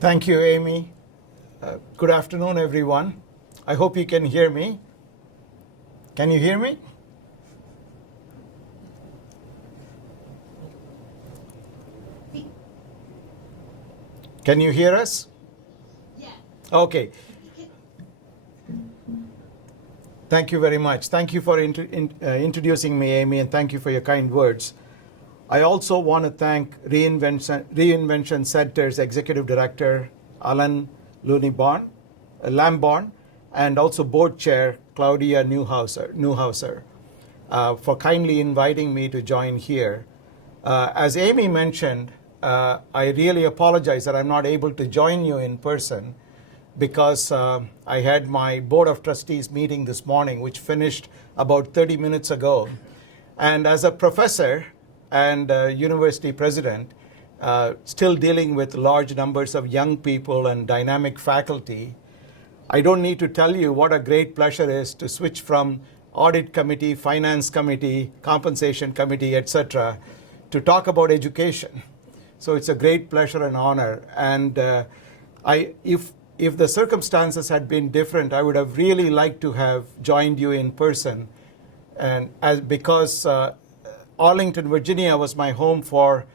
Thank you, Amy. Good afternoon, everyone. I hope you can hear me. Can you hear me? Can you hear us? Yeah. Okay. Thank you very much. Thank you for introducing me, Amy, and thank you for your kind words. I also want to thank Reinvention Center's Executive Director, Alan Lamborn, and also Board Chair, Claudia Newhauser, for kindly inviting me to join here. As Amy mentioned, I really apologize that I'm not able to join you in person because I had my Board of Trustees meeting this morning, which finished about 30 minutes ago. And as a professor and university president, still dealing with large numbers of young people and dynamic faculty, I don't need to tell you what a great pleasure it is to switch from audit committee, finance committee, compensation committee, etc., to talk about education. So it's a great pleasure and honor. And if the circumstances had been different, I would have really liked to have joined you in person. And because Arlington, Virginia was my home for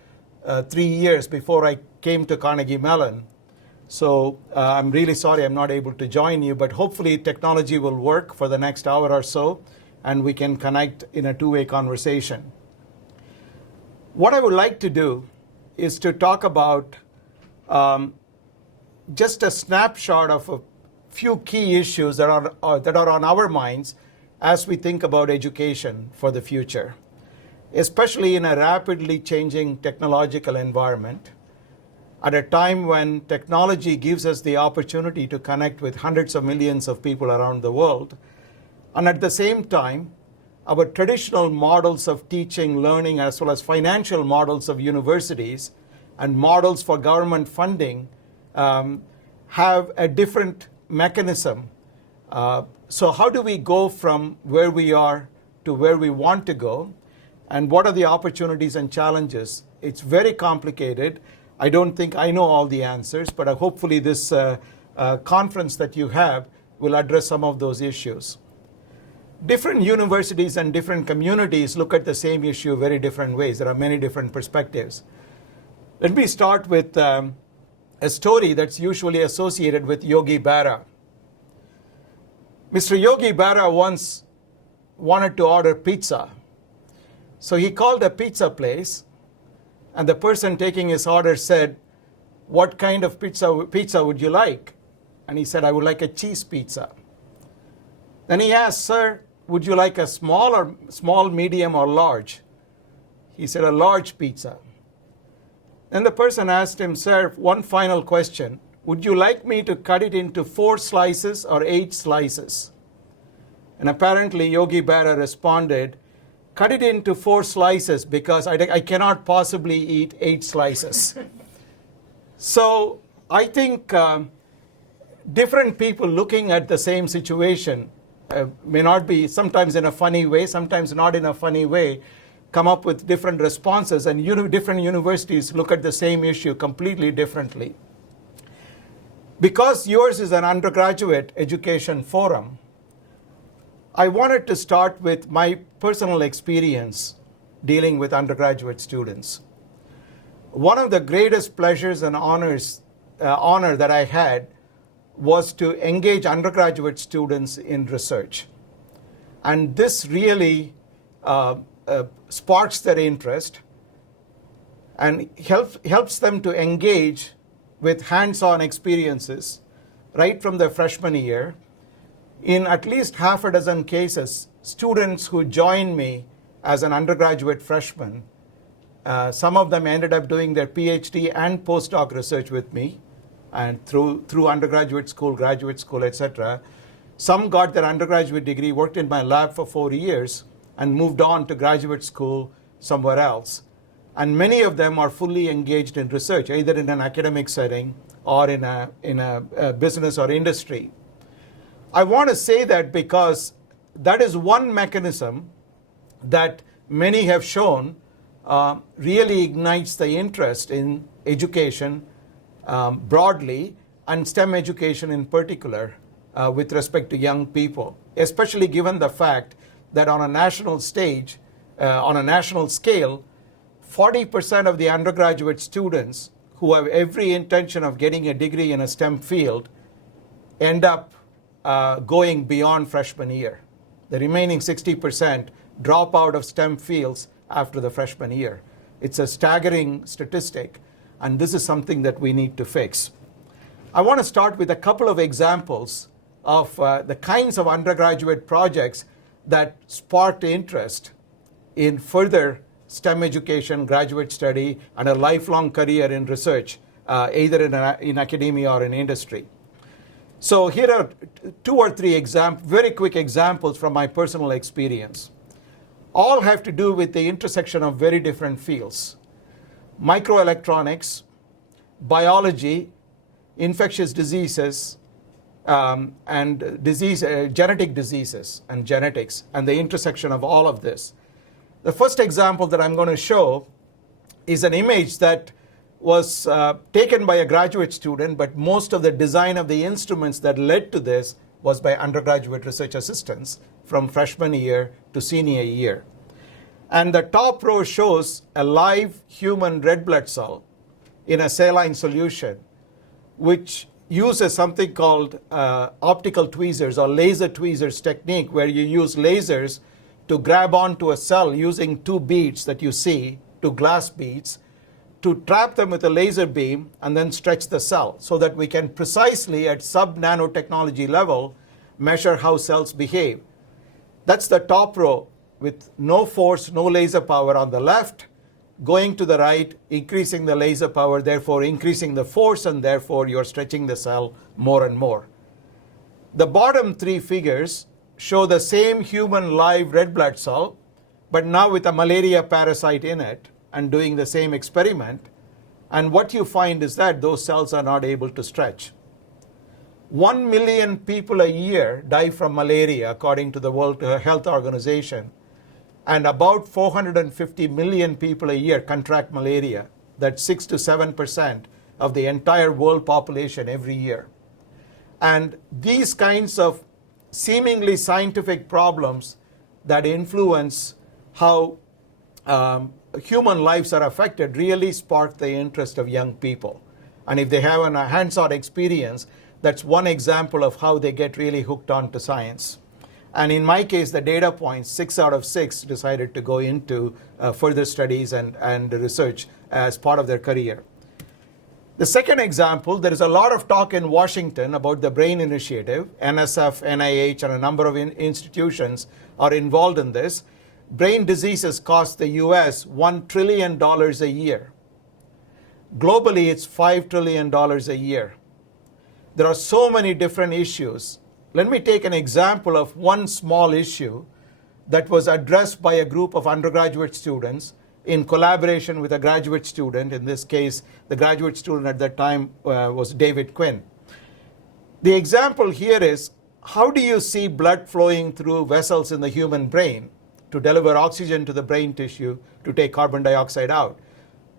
3 years before I came to Carnegie Mellon. So I'm really sorry I'm not able to join you, but hopefully technology will work for the next hour or so, and we can connect in a two-way conversation. What I would like to do is to talk about just a snapshot of a few key issues that are on our minds as we think about education for the future, especially in a rapidly changing technological environment, at a time when technology gives us the opportunity to connect with hundreds of millions of people around the world. And at the same time, our traditional models of teaching, learning, as well as financial models of universities and models for government funding have a different mechanism. So how do we go from where we are to where we want to go? And what are the opportunities and challenges? It's very complicated. I don't think I know all the answers, but hopefully this conference that you have will address some of those issues. Different universities and different communities look at the same issue very different ways. There are many different perspectives. Let me start with a story that's usually associated with Yogi Berra. Mr. Yogi Berra once wanted to order pizza. So he called a pizza place, and the person taking his order said, "What kind of pizza would you like?" And he said, "I would like a cheese pizza." Then he asked, "Sir, would you like a small, medium, or large?" He said, "A large pizza." Then the person asked him, "Sir, one final question. Would you like me to cut it into 4 slices or 8 slices?" And apparently Yogi Berra responded, "Cut it into 4 slices because I cannot possibly eat 8 slices." So I think different people looking at the same situation may not be, sometimes in a funny way, sometimes not in a funny way, come up with different responses, and different universities look at the same issue completely differently. Because yours is an undergraduate education forum, I wanted to start with my personal experience dealing with undergraduate students. One of the greatest pleasures and honor that I had was to engage undergraduate students in research. And this really sparks their interest and helps them to engage with hands-on experiences right from their freshman year. In at least half a dozen cases, students who joined me as an undergraduate freshman, some of them ended up doing their PhD and postdoc research with me, and through undergraduate school, graduate school, etc. Some got their undergraduate degree, worked in my lab for 4 years, and moved on to graduate school somewhere else. And many of them are fully engaged in research, either in an academic setting or in a business or industry. I want to say that because that is one mechanism that many have shown really ignites the interest in education broadly, and STEM education in particular with respect to young people, especially given the fact that on a national stage, on a national scale, 40% of the undergraduate students who have every intention of getting a degree in a STEM field end up going beyond freshman year. The remaining 60% drop out of STEM fields after the freshman year. It's a staggering statistic, and this is something that we need to fix. I want to start with a couple of examples of the kinds of undergraduate projects that sparked interest in further STEM education, graduate study, and a lifelong career in research, either in academia or in industry. So here are 2 or 3 very quick examples from my personal experience. All have to do with the intersection of very different fields: microelectronics, biology, infectious diseases, and genetic diseases and genetics, and the intersection of all of this. The first example that I'm going to show is an image that was taken by a graduate student, but most of the design of the instruments that led to this was by undergraduate research assistants from freshman year to senior year. And the top row shows a live human red blood cell in a saline solution, which uses something called optical tweezers or laser tweezers technique, where you use lasers to grab onto a cell using 2 beads that you see, 2 glass beads, to trap them with a laser beam and then stretch the cell so that we can precisely at sub-nanotechnology level measure how cells behave. That's the top row with no force, no laser power on the left, going to the right, increasing the laser power, therefore increasing the force, and therefore you're stretching the cell more and more. The bottom 3 figures show the same human live red blood cell, but now with a malaria parasite in it and doing the same experiment. And what you find is that those cells are not able to stretch. 1 million people a year die from malaria, according to the World Health Organization, and about 450 million people a year contract malaria. That's 6 to 7% of the entire world population every year. And these kinds of seemingly scientific problems that influence how human lives are affected really spark the interest of young people. And if they have a hands-on experience, that's one example of how they get really hooked on to science. And in my case, the data points, 6 out of 6 decided to go into further studies and research as part of their career. The second example, there is a lot of talk in Washington about the BRAIN initiative. NSF, NIH, and a number of institutions are involved in this. Brain diseases cost the US $1 trillion a year. Globally, it's $5 trillion a year. There are so many different issues. Let me take an example of one small issue that was addressed by a group of undergraduate students in collaboration with a graduate student. In this case, the graduate student at that time was David Quinn. The example here is, how do you see blood flowing through vessels in the human brain to deliver oxygen to the brain tissue to take carbon dioxide out?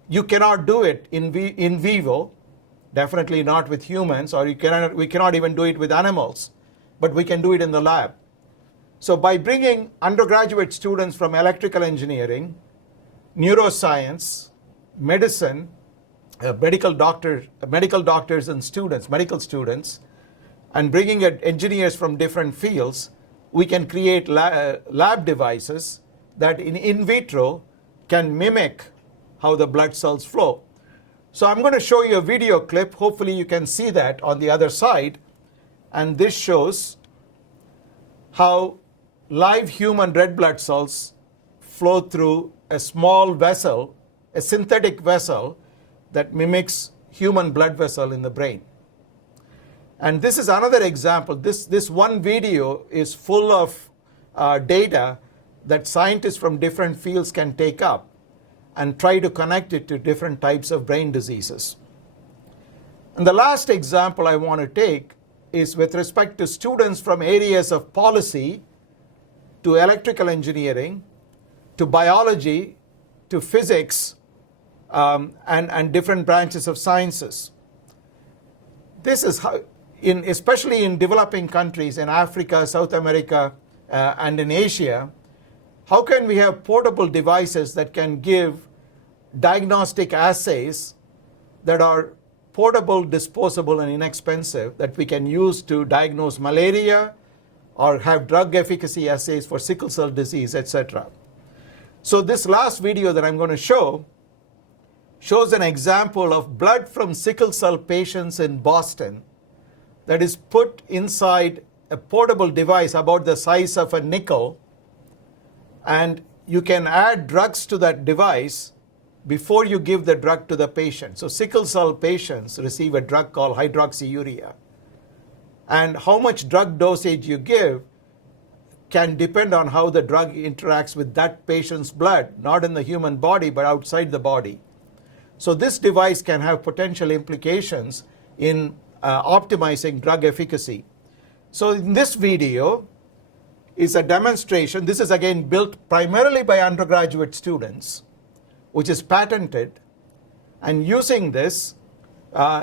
You cannot do it in vivo, definitely not with humans, or we cannot even do it with animals, but we can do it in the lab. So by bringing undergraduate students from electrical engineering, neuroscience, medicine, medical doctors and students, medical students, and bringing engineers from different fields, we can create lab devices that in vitro can mimic how the blood cells flow. So I'm going to show you a video clip. Hopefully you can see that on the other side. And this shows how live human red blood cells flow through a small vessel, a synthetic vessel that mimics human blood vessel in the brain. And this is another example. This one video is full of data that scientists from different fields can take up and try to connect it to different types of brain diseases. And the last example I want to take is with respect to students from areas of policy, to electrical engineering, to biology, to physics, and different branches of sciences. this is how, especially in developing countries in Africa, South America, and in Asia, how can we have portable devices that can give diagnostic assays that are portable, disposable, and inexpensive that we can use to diagnose malaria or have drug efficacy assays for sickle cell disease, etc. So this last video that I'm going to show shows an example of blood from sickle cell patients in Boston that is put inside a portable device about the size of a nickel, and you can add drugs to that device before you give the drug to the patient. So sickle cell patients receive a drug called hydroxyurea. And how much drug dosage you give can depend on how the drug interacts with that patient's blood, not in the human body, but outside the body. So this device can have potential implications in optimizing drug efficacy. So in this video is a demonstration. This is again built primarily by undergraduate students, which is patented. And using this,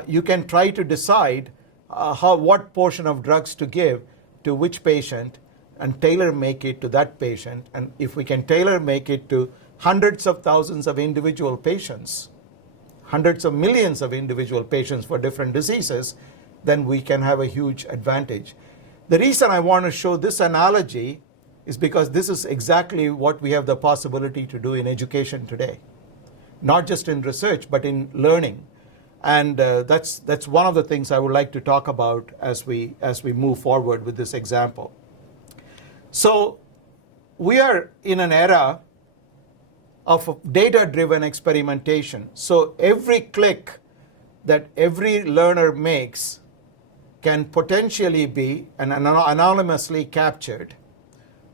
you can try to decide what portion of drugs to give to which patient and tailor make it to that patient. And if we can tailor make it to hundreds of thousands of individual patients, hundreds of millions of individual patients for different diseases, then we can have a huge advantage. The reason I want to show this analogy is because this is exactly what we have the possibility to do in education today. Not just in research, but in learning. And that's one of the things I would like to talk about as we move forward with this example. So we are in an era of data-driven experimentation. So every click that every learner makes can potentially be anonymously captured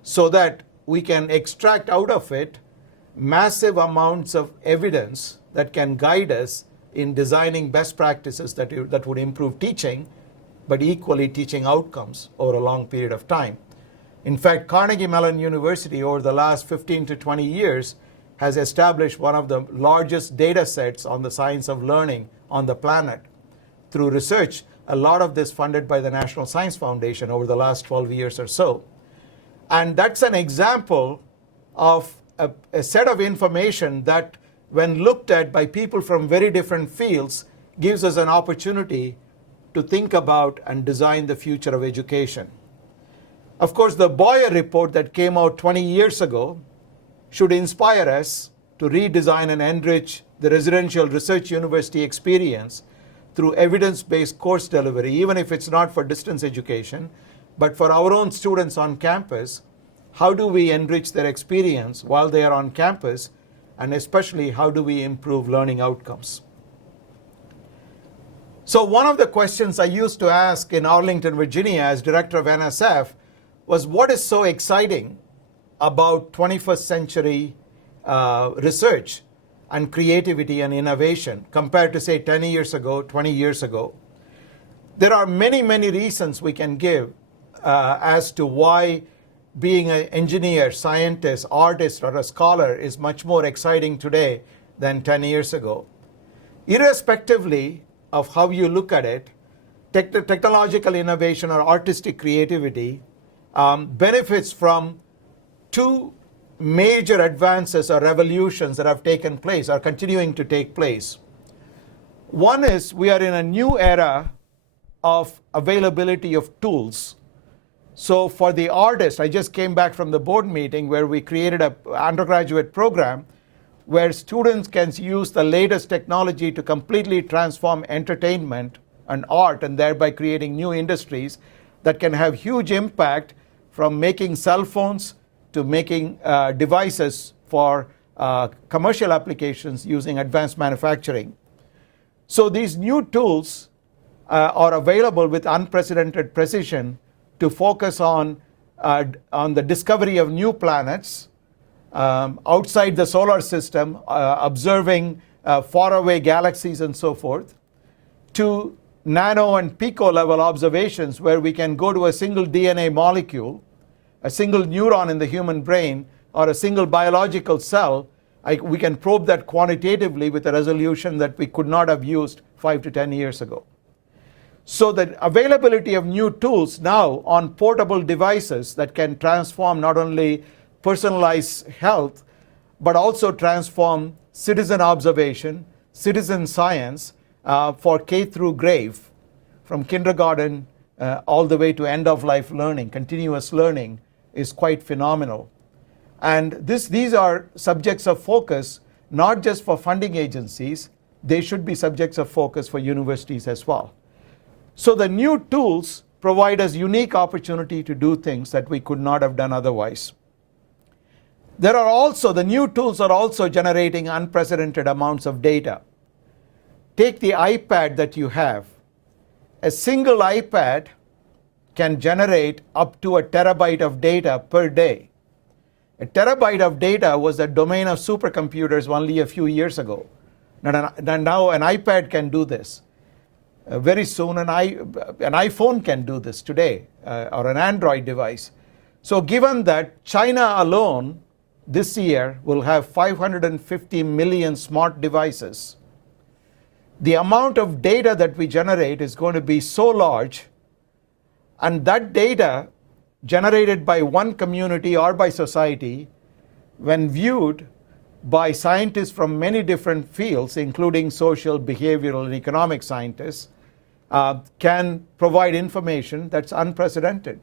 so that we can extract out of it massive amounts of evidence that can guide us in designing best practices that would improve teaching, but equally teaching outcomes over a long period of time. In fact, Carnegie Mellon University over the last 15 to 20 years has established one of the largest data sets on the science of learning on the planet through research, a lot of this funded by the National Science Foundation over the last 12 years or so. And that's an example of a set of information that, when looked at by people from very different fields, gives us an opportunity to think about and design the future of education. Of course, the Boyer report that came out 20 years ago should inspire us to redesign and enrich the residential research university experience through evidence-based course delivery, even if it's not for distance education, but for our own students on campus. How do we enrich their experience while they are on campus? And especially, how do we improve learning outcomes? So one of the questions I used to ask in Arlington, Virginia as director of NSF was, what is so exciting about 21st century research and creativity and innovation compared to, say, 10 years ago, 20 years ago? There are many, many reasons we can give as to why being an engineer, scientist, artist, or a scholar is much more exciting today than 10 years ago. Irrespectively of how you look at it, technological innovation or artistic creativity benefits from two major advances or revolutions that have taken place, are continuing to take place. One is we are in a new era of availability of tools. So for the artist, I just came back from the board meeting where we created an undergraduate program where students can use the latest technology to completely transform entertainment and art, and thereby creating new industries that can have huge impact, from making cell phones to making devices for commercial applications using advanced manufacturing. So these new tools are available with unprecedented precision to focus on the discovery of new planets outside the solar system, observing faraway galaxies and so forth, to nano and pico level observations where we can go to a single DNA molecule, a single neuron in the human brain, or a single biological cell. We can probe that quantitatively with a resolution that we could not have used 5 to 10 years ago. So the availability of new tools now on portable devices that can transform not only personalized health, but also transform citizen observation, citizen science for K through grade, from kindergarten all the way to end-of-life learning, continuous learning, is quite phenomenal. And these are subjects of focus, not just for funding agencies, they should be subjects of focus for universities as well. So the new tools provide us unique opportunity to do things that we could not have done otherwise. The new tools are also generating unprecedented amounts of data. Take the iPad that you have. A single iPad can generate up to 1 terabyte of data per day. 1 terabyte of data was the domain of supercomputers only a few years ago. Now an iPad can do this. Very soon an iPhone can do this today, or an Android device. So given that China alone this year will have 550 million smart devices, the amount of data that we generate is going to be so large, and that data generated by one community or by society, when viewed by scientists from many different fields, including social, behavioral, and economic scientists, can provide information that's unprecedented.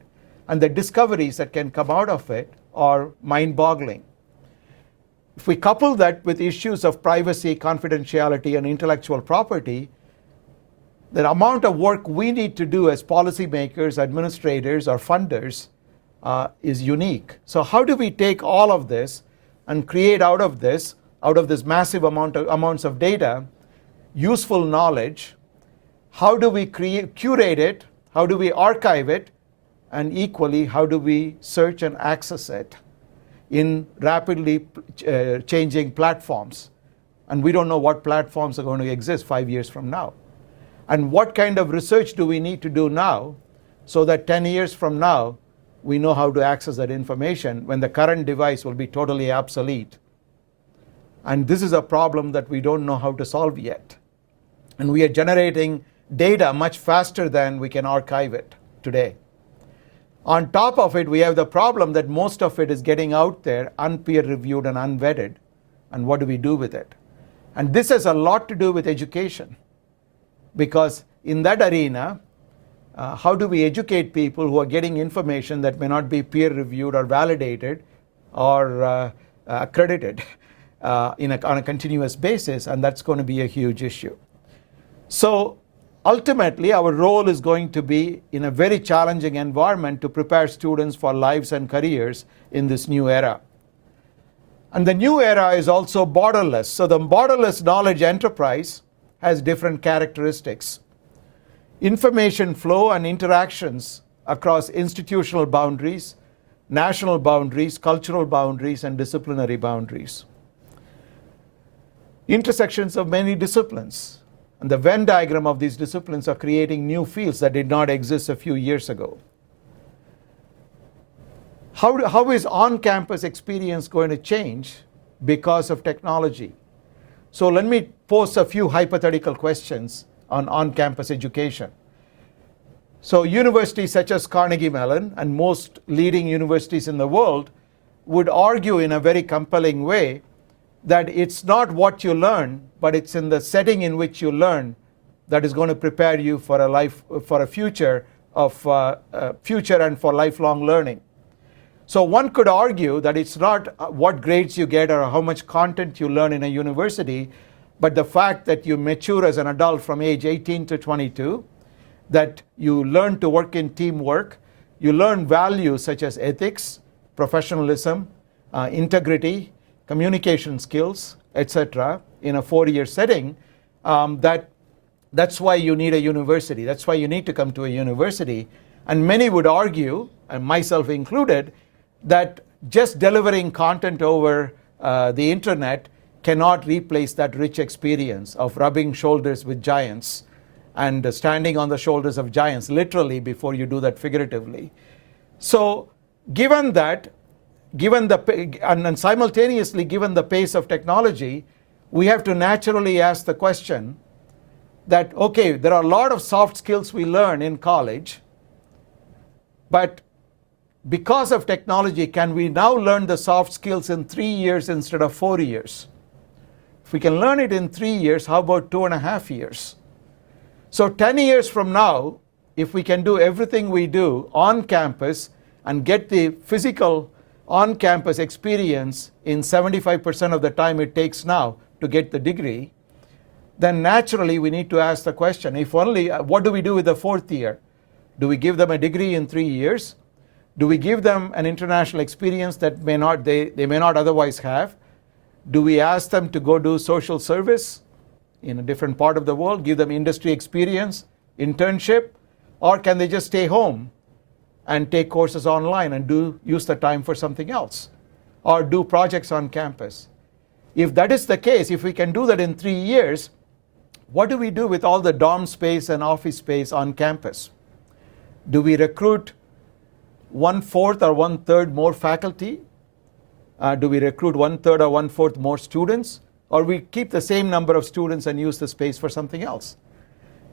And the discoveries that can come out of it are mind-boggling. If we couple that with issues of privacy, confidentiality, and intellectual property, the amount of work we need to do as policymakers, administrators, or funders is unique. So how do we take all of this and create out of this massive amounts of data, useful knowledge? How do we curate it? How do we archive it? And equally, how do we search and access it in rapidly changing platforms? And we don't know what platforms are going to exist 5 years from now. And what kind of research do we need to do now so that 10 years from now, we know how to access that information when the current device will be totally obsolete? And this is a problem that we don't know how to solve yet. And we are generating data much faster than we can archive it today. On top of it, we have the problem that most of it is getting out there unpeer-reviewed and unvetted. And what do we do with it? And this has a lot to do with education. Because in that arena, how do we educate people who are getting information that may not be peer-reviewed or validated or accredited on a continuous basis? And that's going to be a huge issue. So ultimately, our role is going to be in a very challenging environment to prepare students for lives and careers in this new era. And the new era is also borderless. So the borderless knowledge enterprise has different characteristics. Information flow and interactions across institutional boundaries, national boundaries, cultural boundaries, and disciplinary boundaries. Intersections of many disciplines. And the Venn diagram of these disciplines are creating new fields that did not exist a few years ago. How is on-campus experience going to change because of technology? So let me pose a few hypothetical questions on on-campus education. So universities such as Carnegie Mellon and most leading universities in the world would argue in a very compelling way that it's not what you learn, but it's in the setting in which you learn that is going to prepare you for a future and for lifelong learning. So one could argue that it's not what grades you get or how much content you learn in a university, but the fact that you mature as an adult from age 18 to 22, that you learn to work in teamwork, you learn values such as ethics, professionalism, integrity, communication skills, etc., in a 4-year setting. That's why you need a university. That's why you need to come to a university. And many would argue, and myself included, that just delivering content over the internet cannot replace that rich experience of rubbing shoulders with giants and standing on the shoulders of giants, literally, before you do that figuratively. So given that, and simultaneously given the pace of technology, we have to naturally ask the question, that, okay, there are a lot of soft skills we learn in college, but because of technology, can we now learn the soft skills in 3 years instead of 4 years? If we can learn it in 3 years, how about 2.5 years? So 10 years from now, if we can do everything we do on campus and get the physical on-campus experience in 75% of the time it takes now to get the degree, then naturally we need to ask the question, if only, what do we do with the 4th year? Do we give them a degree in 3 years? Do we give them an international experience that they may not otherwise have? Do we ask them to go do social service in a different part of the world, give them industry experience, internship, or can they just stay home and take courses online and use the time for something else, or do projects on campus? If that is the case, if we can do that in 3 years, what do we do with all the dorm space and office space on campus? Do we recruit 1/4 or 1/3 more faculty? Do we recruit 1/3 or 1/4 more students? Or we keep the same number of students and use the space for something else?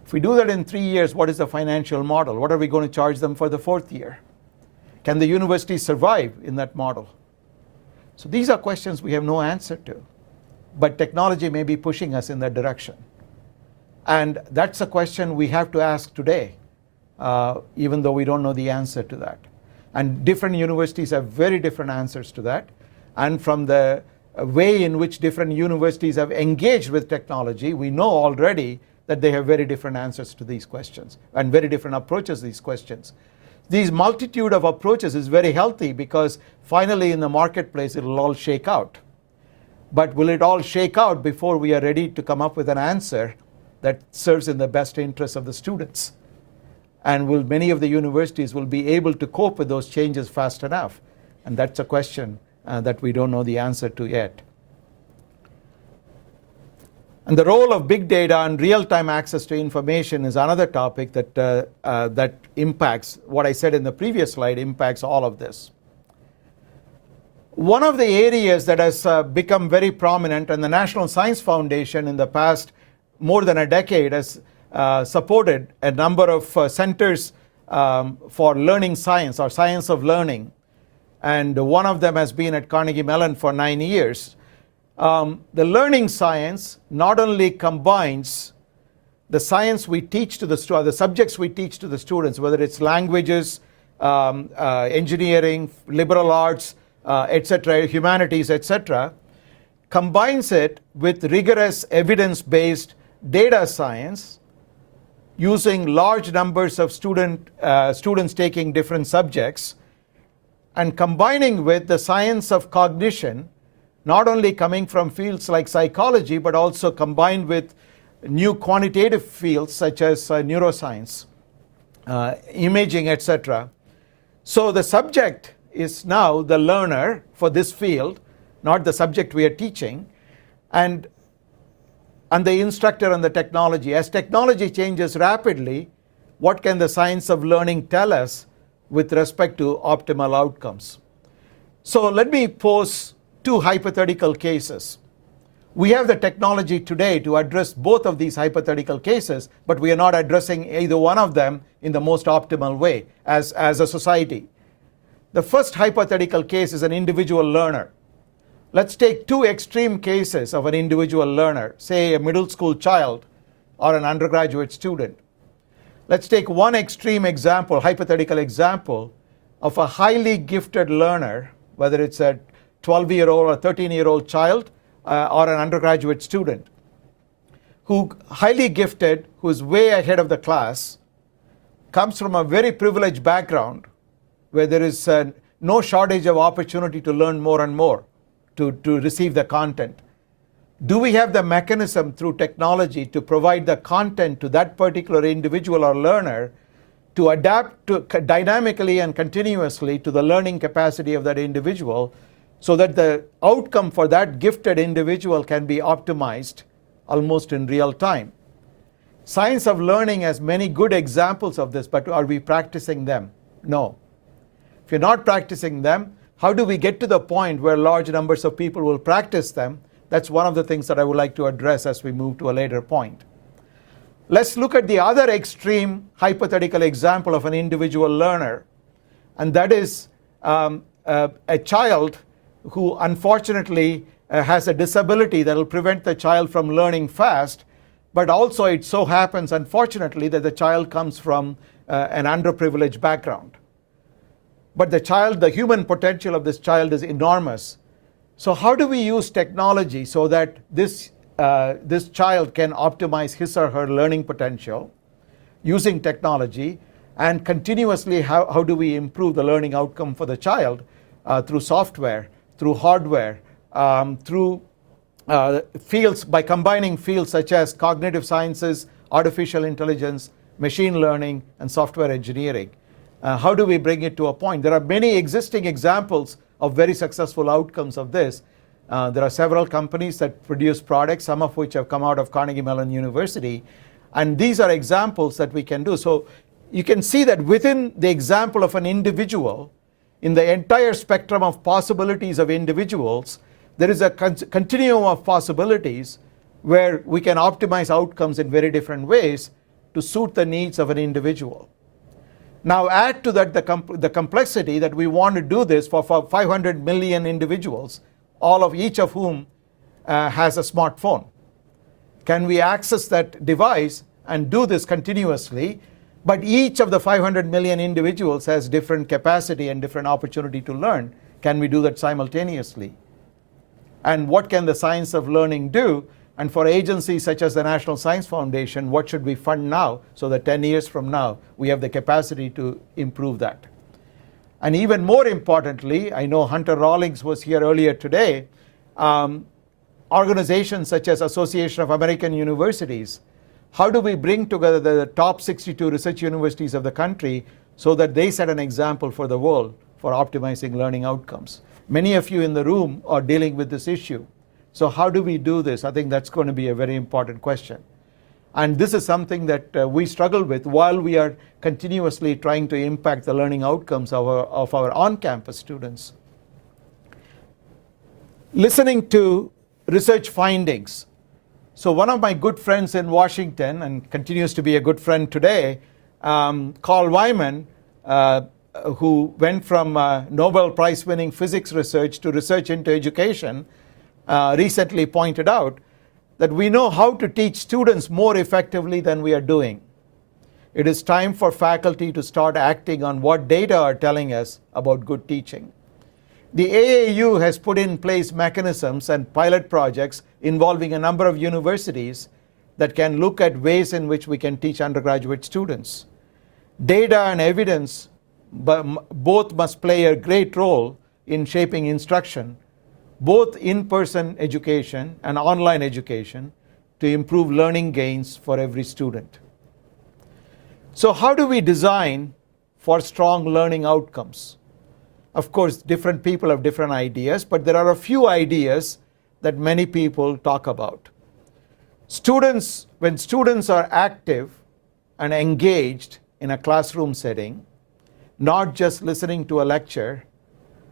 If we do that in 3 years, what is the financial model? What are we going to charge them for the 4th year? Can the university survive in that model? So these are questions we have no answer to. But technology may be pushing us in that direction. And that's a question we have to ask today, even though we don't know the answer to that. And different universities have very different answers to that. And from the way in which different universities have engaged with technology, we know already that they have very different answers to these questions and very different approaches to these questions. These multitude of approaches is very healthy because finally in the marketplace it will all shake out. But will it all shake out before we are ready to come up with an answer that serves in the best interest of the students? And will many of the universities will be able to cope with those changes fast enough? And that's a question that we don't know the answer to yet. And the role of big data and real-time access to information is another topic that impacts, what I said in the previous slide, impacts all of this. One of the areas that has become very prominent, and the National Science Foundation in the past more than a decade has supported a number of centers for learning science or science of learning. And one of them has been at Carnegie Mellon for 9 years. The learning science not only combines the science we teach to the subjects we teach to the students, whether it's languages, engineering, liberal arts, etc., humanities, etc., combines it with rigorous evidence-based data science using large numbers of students taking different subjects, and combining with the science of cognition, not only coming from fields like psychology, but also combined with new quantitative fields such as neuroscience, imaging, etc. So the subject is now the learner for this field, not the subject we are teaching, and the instructor and the technology. As technology changes rapidly, what can the science of learning tell us with respect to optimal outcomes? So let me pose 2 hypothetical cases. We have the technology today to address both of these hypothetical cases, but we are not addressing either one of them in the most optimal way as a society. The first hypothetical case is an individual learner. Let's take 2 extreme cases of an individual learner, say a middle school child or an undergraduate student. Let's take one extreme example, hypothetical example, of a highly gifted learner, whether it's a 12-year-old or 13-year-old child or an undergraduate student, who highly gifted, who's way ahead of the class, comes from a very privileged background where there is no shortage of opportunity to learn more and more, to receive the content. Do we have the mechanism through technology to provide the content to that particular individual or learner to adapt to dynamically and continuously to the learning capacity of that individual, so that the outcome for that gifted individual can be optimized almost in real time? Science of learning has many good examples of this, but are we practicing them? No. If you're not practicing them, how do we get to the point where large numbers of people will practice them? That's one of the things that I would like to address as we move to a later point. Let's look at the other extreme hypothetical example of an individual learner, and that is a child who unfortunately has a disability that will prevent the child from learning fast, but also it so happens, unfortunately, that the child comes from an underprivileged background. But the human potential of this child is enormous. So how do we use technology so that this child can optimize his or her learning potential using technology, and continuously how do we improve the learning outcome for the child through software, through hardware, through fields, by combining fields such as cognitive sciences, artificial intelligence, machine learning, and software engineering. How do we bring it to a point? There are many existing examples of very successful outcomes of this. There are several companies that produce products, some of which have come out of Carnegie Mellon University, and these are examples that we can do. So you can see that within the example of an individual, in the entire spectrum of possibilities of individuals, there is a continuum of possibilities where we can optimize outcomes in very different ways to suit the needs of an individual. Now add to that the complexity that we want to do this for 500 million individuals, each of whom has a smartphone. Can we access that device and do this continuously? But each of the 500 million individuals has different capacity and different opportunity to learn. Can we do that simultaneously? And what can the science of learning do? And for agencies such as the National Science Foundation, what should we fund now so that 10 years from now we have the capacity to improve that? And even more importantly, I know Hunter Rawlings was here earlier today, organizations such as Association of American Universities, how do we bring together the top 62 research universities of the country so that they set an example for the world for optimizing learning outcomes? Many of you in the room are dealing with this issue. So how do we do this? I think that's going to be a very important question. And this is something that we struggle with while we are continuously trying to impact the learning outcomes of our on-campus students. Listening to research findings. So one of my good friends in Washington, and continues to be a good friend today, Carl Wyman, who went from Nobel Prize-winning physics research to research into education, recently pointed out that we know how to teach students more effectively than we are doing. It is time for faculty to start acting on what data are telling us about good teaching. The AAU has put in place mechanisms and pilot projects involving a number of universities that can look at ways in which we can teach undergraduate students. Data and evidence both must play a great role in shaping instruction, both in-person education and online education, to improve learning gains for every student. So how do we design for strong learning outcomes? Of course, different people have different ideas, but there are a few ideas that many people talk about. When students are active and engaged in a classroom setting, not just listening to a lecture,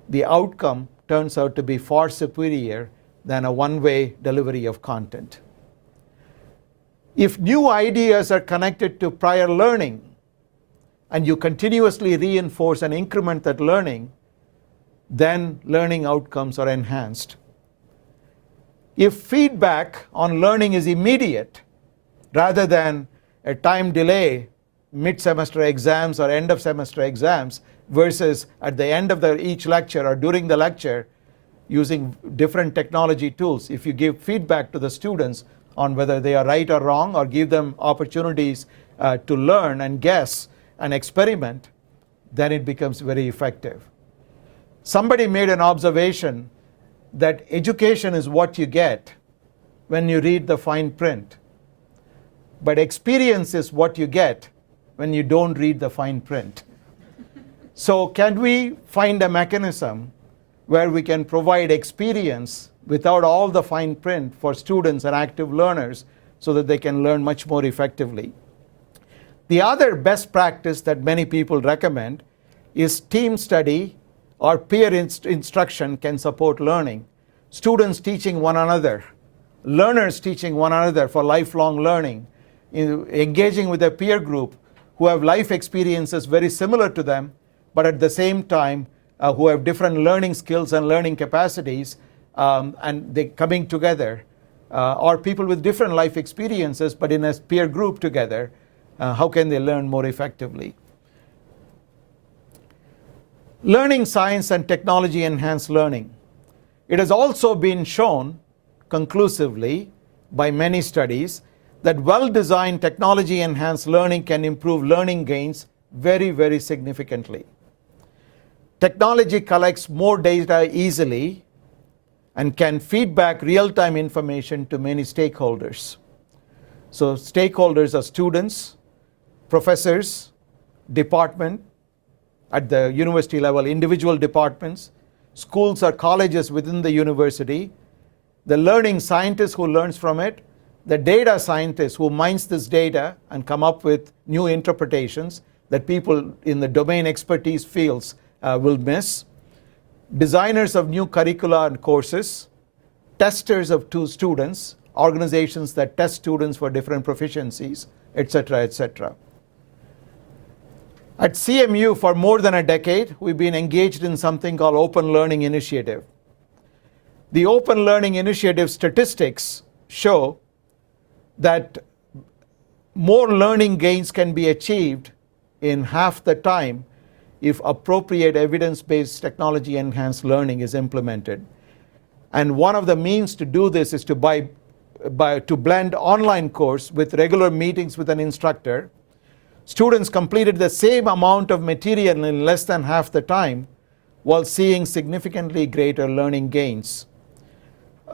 the outcome turns out to be far superior than a one-way delivery of content. If new ideas are connected to prior learning, and you continuously reinforce and increment that learning, then learning outcomes are enhanced. If feedback on learning is immediate, rather than a time delay, mid-semester exams or end-of-semester exams, versus at the end of each lecture or during the lecture, using different technology tools, if you give feedback to the students on whether they are right or wrong, or give them opportunities to learn and guess and experiment, then it becomes very effective. Somebody made an observation that education is what you get when you read the fine print, but experience is what you get when you don't read the fine print. So can we find a mechanism where we can provide experience without all the fine print for students and active learners so that they can learn much more effectively? The other best practice that many people recommend is team study or peer instruction can support learning. Students teaching one another, learners teaching one another for lifelong learning, engaging with a peer group who have life experiences very similar to them, but at the same time who have different learning skills and learning capacities, and they coming together, or people with different life experiences but in a peer group together, how can they learn more effectively? Learning science and technology enhanced learning. It has also been shown conclusively by many studies that well-designed technology-enhanced learning can improve learning gains very, very significantly. Technology collects more data easily and can feed back real-time information to many stakeholders. So stakeholders are students, professors, department, at the university level, individual departments, schools or colleges within the university, the learning scientist who learns from it, the data scientist who mines this data and come up with new interpretations that people in the domain expertise fields will miss, designers of new curricula and courses, testers of students, organizations that test students for different proficiencies, etc., etc. At CMU, for more than a decade, we've been engaged in something called Open Learning Initiative. The Open Learning Initiative statistics show that more learning gains can be achieved in half the time if appropriate evidence-based technology-enhanced learning is implemented. And one of the means to do this is to blend online course with regular meetings with an instructor. Students completed the same amount of material in less than half the time while seeing significantly greater learning gains.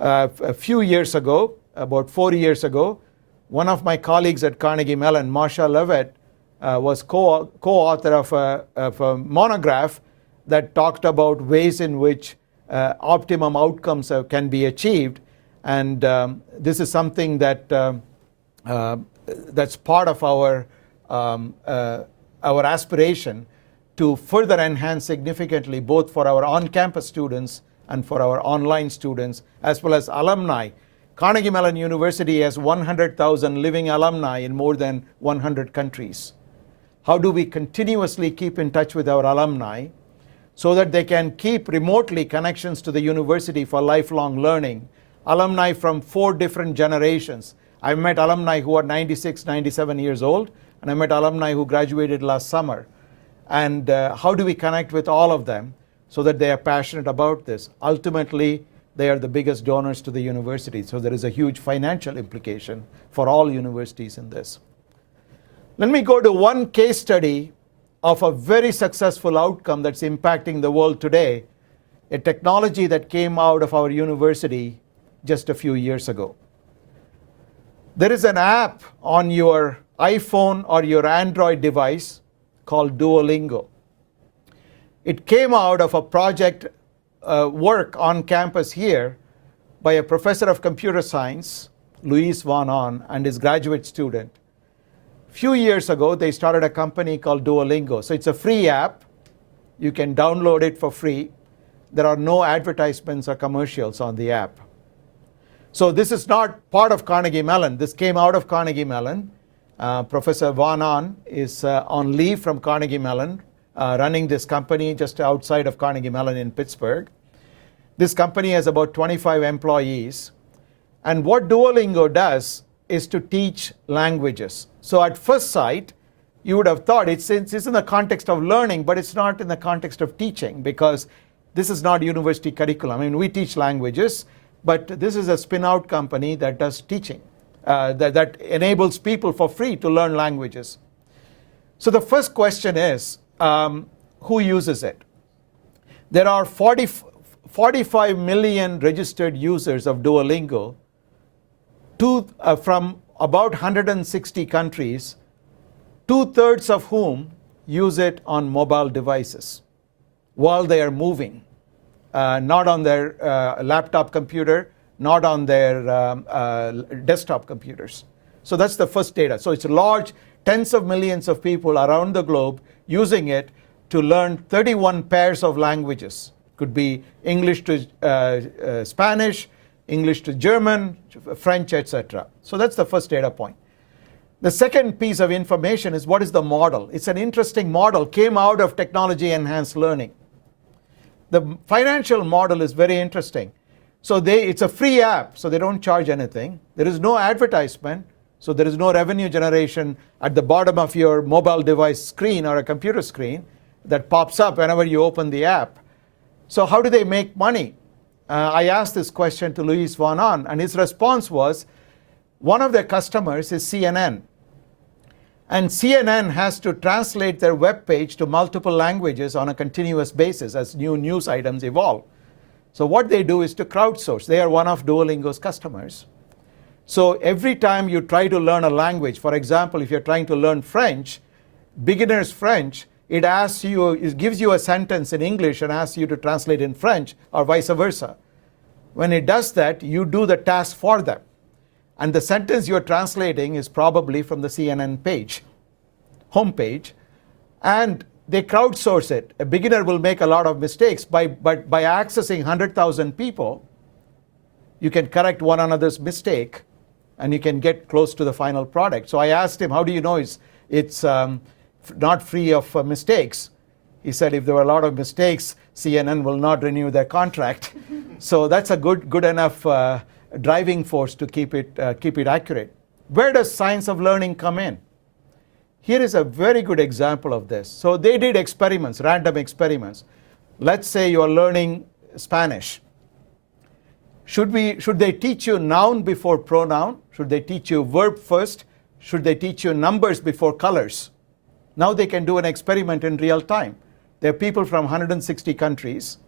A few years ago, about 4 years ago, one of my colleagues at Carnegie Mellon, Marsha Levitt, was co-author of a monograph that talked about ways in which optimum outcomes can be achieved. And this is something that that's part of our aspiration to further enhance significantly both for our on-campus students and for our online students, as well as alumni. Carnegie Mellon University has 100,000 living alumni in more than 100 countries. How do we continuously keep in touch with our alumni so that they can keep remotely connections to the university for lifelong learning? Alumni from 4 different generations. I've met alumni who are 96, 97 years old, and I met alumni who graduated last summer. And how do we connect with all of them so that they are passionate about this? Ultimately, they are the biggest donors to the university, so there is a huge financial implication for all universities in this. Let me go to one case study of a very successful outcome that's impacting the world today, a technology that came out of our university just a few years ago. There is an app on your iPhone or your Android device called Duolingo. It came out of a project work on campus here by a professor of computer science, Luis Van On, and his graduate student. A few years ago, they started a company called Duolingo. So it's a free app. You can download it for free. There are no advertisements or commercials on the app. So this is not part of Carnegie Mellon. This came out of Carnegie Mellon. Professor Van On is on leave from Carnegie Mellon, running this company just outside of Carnegie Mellon in Pittsburgh. This company has about 25 employees. And what Duolingo does is to teach languages. So at first sight, you would have thought it's in the context of learning, but it's not in the context of teaching, because this is not university curriculum. I mean, we teach languages, but this is a spin-out company that does teaching, that enables people for free to learn languages. So the first question is, who uses it? There are 45 million registered users of Duolingo, from about 160 countries, 2/3 of whom use it on mobile devices while they are moving, not on their laptop computer, not on their desktop computers. So that's the first data. So it's large, tens of millions of people around the globe using it to learn 31 pairs of languages. Could be English to Spanish, English to German, French, etc. So that's the first data point. The second piece of information is what is the model. It's an interesting model, came out of technology-enhanced learning. The financial model is very interesting. So it's a free app, so they don't charge anything. There is no advertisement, so there is no revenue generation at the bottom of your mobile device screen or a computer screen that pops up whenever you open the app. So how do they make money? I asked this question to Luis von Ahn, and his response was, one of their customers is CNN. And CNN has to translate their web page to multiple languages on a continuous basis as new news items evolve. So what they do is to crowdsource. They are one of Duolingo's customers. So every time you try to learn a language, for example, if you're trying to learn French, beginner's French, it gives you a sentence in English and asks you to translate in French or vice versa. When it does that, you do the task for them. And the sentence you're translating is probably from the CNN page, homepage, and they crowdsource it. A beginner will make a lot of mistakes, but by accessing 100,000 people, you can correct one another's mistake, and you can get close to the final product. So I asked him, how do you know it's not free of mistakes? He said, if there were a lot of mistakes, CNN will not renew their contract. So that's a good enough driving force to keep it accurate. Where does science of learning come in? Here is a very good example of this. So they did experiments, random experiments. Let's say you are learning Spanish. Should they teach you noun before pronoun? Should they teach you verb first? Should they teach you numbers before colors? Now they can do an experiment in real time. There are people from 160 countries.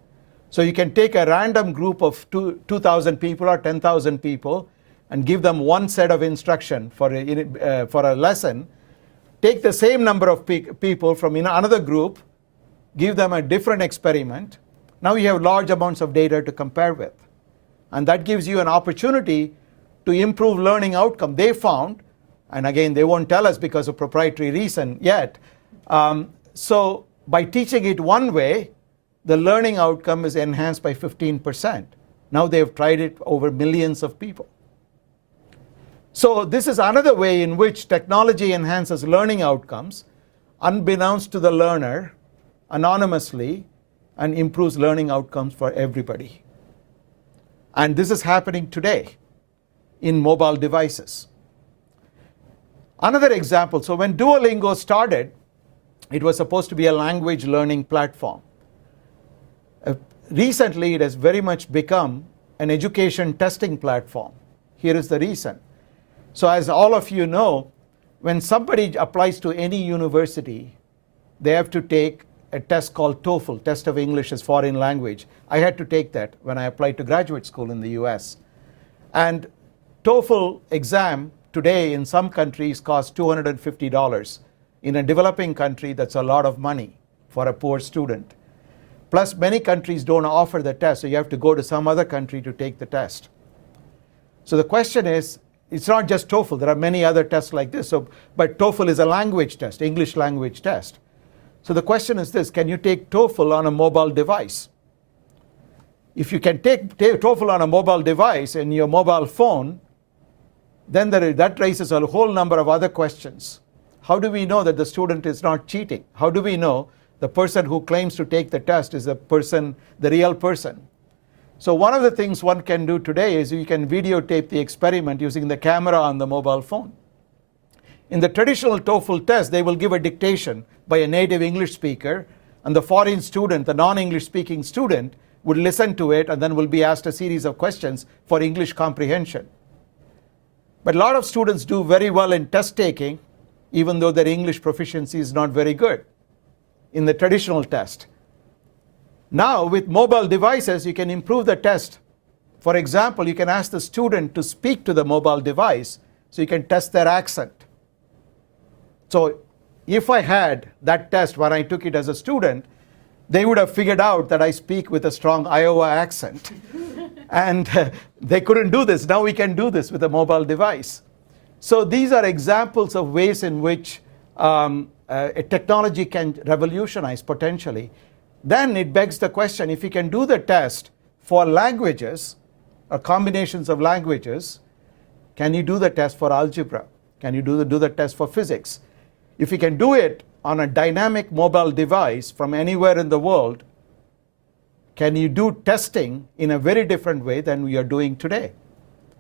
So you can take a random group of 2,000 people or 10,000 people and give them one set of instruction for a lesson. Take the same number of people from another group, give them a different experiment. Now you have large amounts of data to compare with. And that gives you an opportunity to improve learning outcome. They found, and again, they won't tell us because of proprietary reason yet. So by teaching it one way, the learning outcome is enhanced by 15%. Now they've tried it over millions of people. So this is another way in which technology enhances learning outcomes, unbeknownst to the learner, anonymously, and improves learning outcomes for everybody. And this is happening today in mobile devices. Another example, so when Duolingo started, it was supposed to be a language learning platform. Recently, it has very much become an education testing platform. Here is the reason. So as all of you know, when somebody applies to any university, they have to take a test called TOEFL, Test of English as Foreign Language. I had to take that when I applied to graduate school in the US. And TOEFL exam today in some countries costs $250. In a developing country, that's a lot of money for a poor student. Plus, many countries don't offer the test, so you have to go to some other country to take the test. So the question is, it's not just TOEFL. There are many other tests like this. But TOEFL is a language test, English language test. So the question is this, can you take TOEFL on a mobile device? If you can take TOEFL on a mobile device in your mobile phone, then that raises a whole number of other questions. How do we know that the student is not cheating? How do we know the person who claims to take the test is the real person? So one of the things one can do today is you can videotape the experiment using the camera on the mobile phone. In the traditional TOEFL test, they will give a dictation by a native English speaker, and the foreign student, the non-English speaking student, would listen to it and then will be asked a series of questions for English comprehension. But a lot of students do very well in test taking, even though their English proficiency is not very good in the traditional test. Now, with mobile devices, you can improve the test. For example, you can ask the student to speak to the mobile device, so you can test their accent. So if I had that test when I took it as a student, they would have figured out that I speak with a strong Iowa accent. And they couldn't do this. Now we can do this with a mobile device. So these are examples of ways in which a technology can revolutionize potentially. Then it begs the question, if you can do the test for languages or combinations of languages, can you do the test for algebra? Can you do the test for physics? If you can do it on a dynamic mobile device from anywhere in the world, can you do testing in a very different way than we are doing today?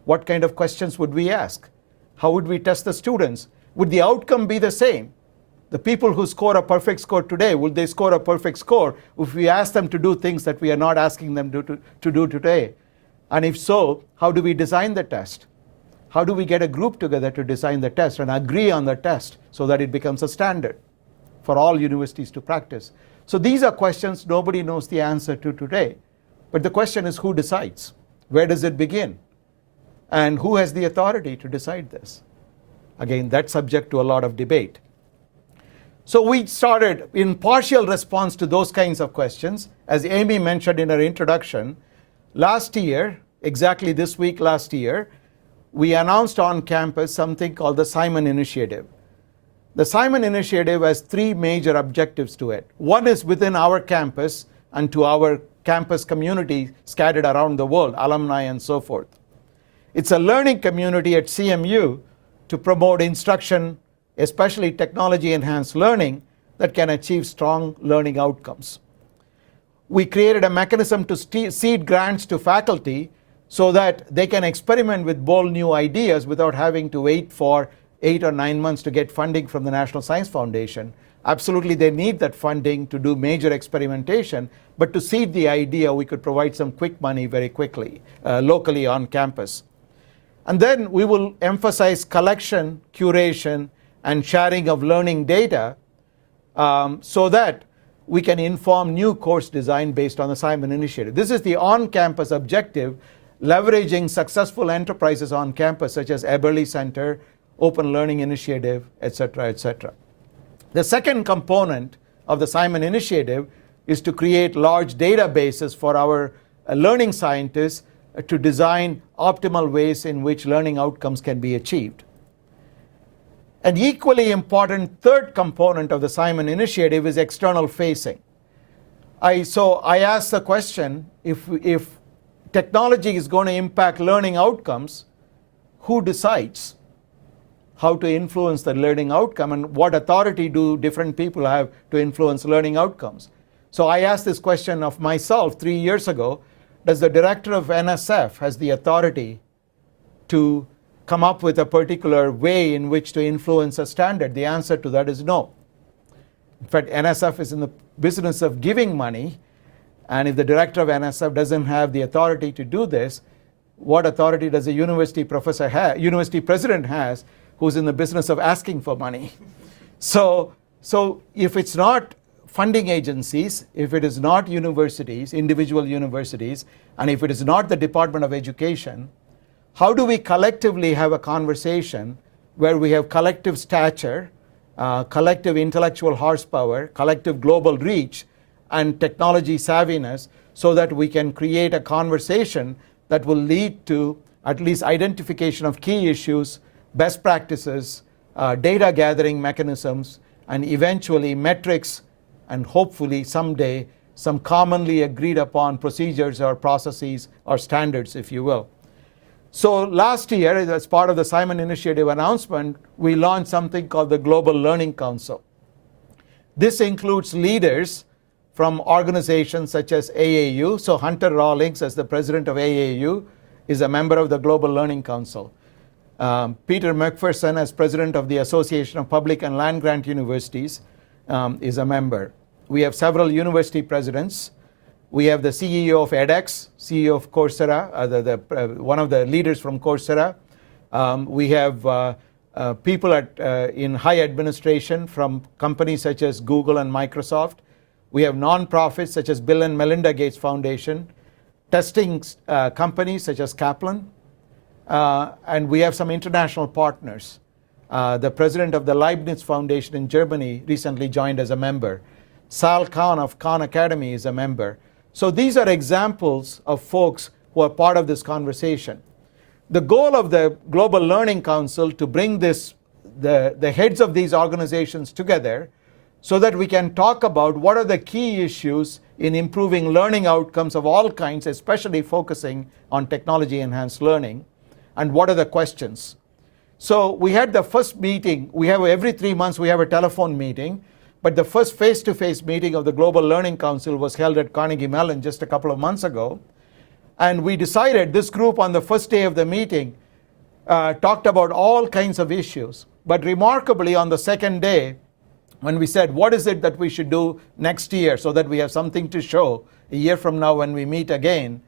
What kind of questions would we ask? How would we test the students? Would the outcome be the same? The people who score a perfect score today, would they score a perfect score if we ask them to do things that we are not asking them to do today? And if so, how do we design the test? How do we get a group together to design the test and agree on the test so that it becomes a standard for all universities to practice? So these are questions nobody knows the answer to today. But the question is, who decides? Where does it begin? And who has the authority to decide this? Again, that's subject to a lot of debate. So we started in partial response to those kinds of questions. As Amy mentioned in her introduction, last year, exactly this week last year, we announced on campus something called the Simon Initiative. The Simon Initiative has three major objectives to it. One is within our campus and to our campus community scattered around the world, alumni and so forth. It's a learning community at CMU to promote instruction, especially technology-enhanced learning, that can achieve strong learning outcomes. We created a mechanism to seed grants to faculty so that they can experiment with bold new ideas without having to wait for 8 or 9 months to get funding from the National Science Foundation. Absolutely, they need that funding to do major experimentation, but to seed the idea, we could provide some quick money very quickly, locally on campus. And then we will emphasize collection, curation, and sharing of learning data so that we can inform new course design based on the Simon Initiative. This is the on-campus objective, leveraging successful enterprises on campus such as Eberly Center, Open Learning Initiative, etc., etc. The second component of the Simon Initiative is to create large databases for our learning scientists to design optimal ways in which learning outcomes can be achieved. An equally important third component of the Simon Initiative is external facing. So I asked the question, if technology is going to impact learning outcomes, who decides how to influence the learning outcome, and what authority do different people have to influence learning outcomes? So I asked this question of myself 3 years ago. Does the director of NSF has the authority to come up with a particular way in which to influence a standard? The answer to that is no. In fact, NSF is in the business of giving money, and if the director of NSF doesn't have the authority to do this, what authority does a university professor have, university president has, who's in the business of asking for money? So if it's not funding agencies, if it is not universities, individual universities, and if it is not the Department of Education, how do we collectively have a conversation where we have collective stature, collective intellectual horsepower, collective global reach, and technology savviness, so that we can create a conversation that will lead to at least identification of key issues, best practices, data gathering mechanisms, and eventually metrics, and hopefully someday some commonly agreed upon procedures or processes or standards, if you will. So last year, as part of the Simon Initiative announcement, we launched something called the Global Learning Council. This includes leaders from organizations such as AAU. So Hunter Rawlings, as the president of AAU, is a member of the Global Learning Council. Peter McPherson, as president of the Association of Public and Land-Grant Universities, is a member. We have several university presidents. We have the CEO of edX, CEO of Coursera, one of the leaders from Coursera. We have people in high administration from companies such as Google and Microsoft. We have nonprofits such as Bill and Melinda Gates Foundation, testing companies such as Kaplan, and we have some international partners. The president of the Leibniz Foundation in Germany recently joined as a member. Sal Khan of Khan Academy is a member. So these are examples of folks who are part of this conversation. The goal of the Global Learning Council to bring the heads of these organizations together so that we can talk about what are the key issues in improving learning outcomes of all kinds, especially focusing on technology-enhanced learning, and what are the questions. So we had the first meeting. We have every 3 months we have a telephone meeting, but the first face-to-face meeting of the Global Learning Council was held at Carnegie Mellon just a couple of months ago. And we decided, this group on the first day of the meeting talked about all kinds of issues. But remarkably, on the second day, when we said, what is it that we should do next year so that we have something to show a year from now when we meet again,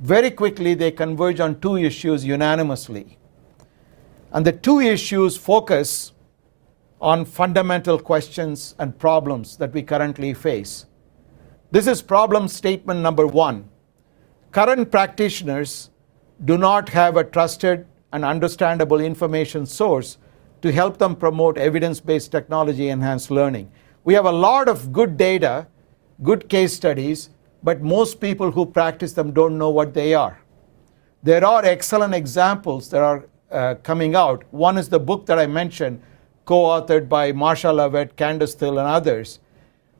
very quickly they converge on 2 issues unanimously. And the 2 issues focus on fundamental questions and problems that we currently face. This is problem statement number 1. Current practitioners do not have a trusted and understandable information source to help them promote evidence-based technology-enhanced learning. We have a lot of good data, good case studies, but most people who practice them don't know what they are. There are excellent examples that are coming out. One is the book that I mentioned, co-authored by Marsha Levitt, Candace Thill, and others.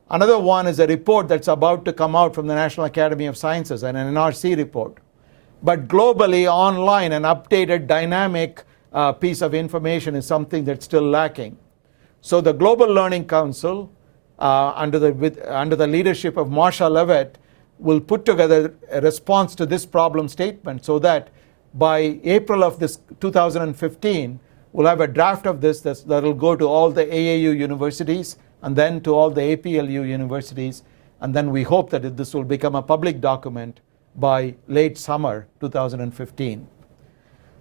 Another one is a report that's about to come out from the National Academy of Sciences, an NRC report. But globally, online, an updated, dynamic piece of information is something that's still lacking. So the Global Learning Council, under the leadership of Marsha Levitt, will put together a response to this problem statement so that by April of this 2015, we'll have a draft of this that will go to all the AAU universities and then to all the APLU universities. And then we hope that this will become a public document by late summer 2015.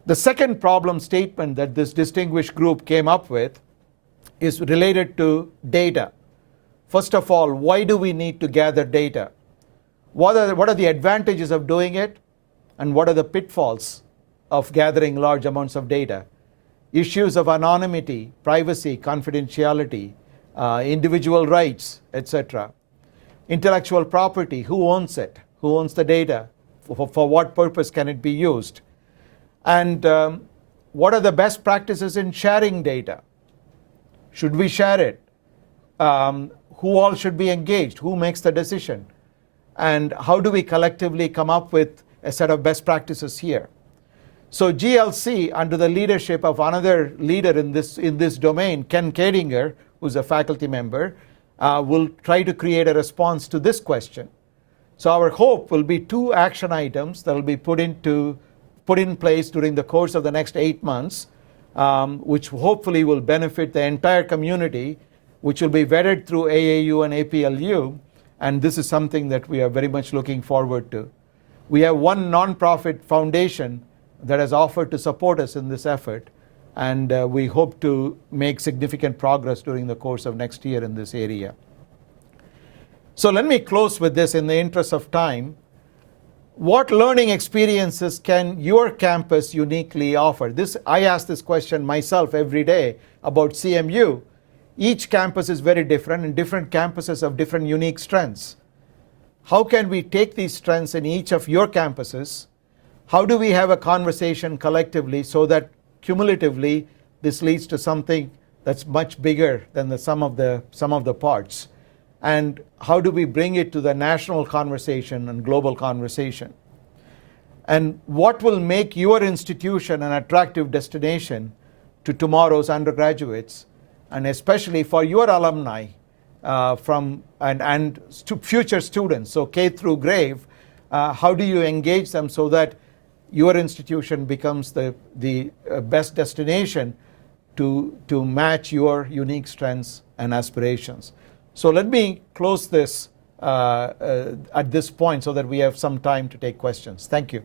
The second problem statement that this distinguished group came up with is related to data. First of all, why do we need to gather data? What are the advantages of doing it? And what are the pitfalls of gathering large amounts of data? Issues of anonymity, privacy, confidentiality, individual rights, etc. Intellectual property, who owns it? Who owns the data? For what purpose can it be used? And what are the best practices in sharing data? Should we share it? Who all should be engaged? Who makes the decision? And how do we collectively come up with a set of best practices here? So GLC, under the leadership of another leader in this domain, Ken Kadinger, who's a faculty member, will try to create a response to this question. So our hope will be 2 action items that will be put in place during the course of the next 8 months, which hopefully will benefit the entire community, which will be vetted through AAU and APLU. And this is something that we are very much looking forward to. We have one nonprofit foundation that has offered to support us in this effort, and we hope to make significant progress during the course of next year in this area. So let me close with this in the interest of time. What learning experiences can your campus uniquely offer? I ask this question myself every day about CMU. Each campus is very different, and different campuses have different unique strengths. How can we take these strengths in each of your campuses? How do we have a conversation collectively so that cumulatively this leads to something that's much bigger than the sum of the parts? And how do we bring it to the national conversation and global conversation? And what will make your institution an attractive destination to tomorrow's undergraduates, and especially for your alumni and future students, so K through Grave? How do you engage them so that your institution becomes the best destination to match your unique strengths and aspirations? So let me close this at this point so that we have some time to take questions. Thank you.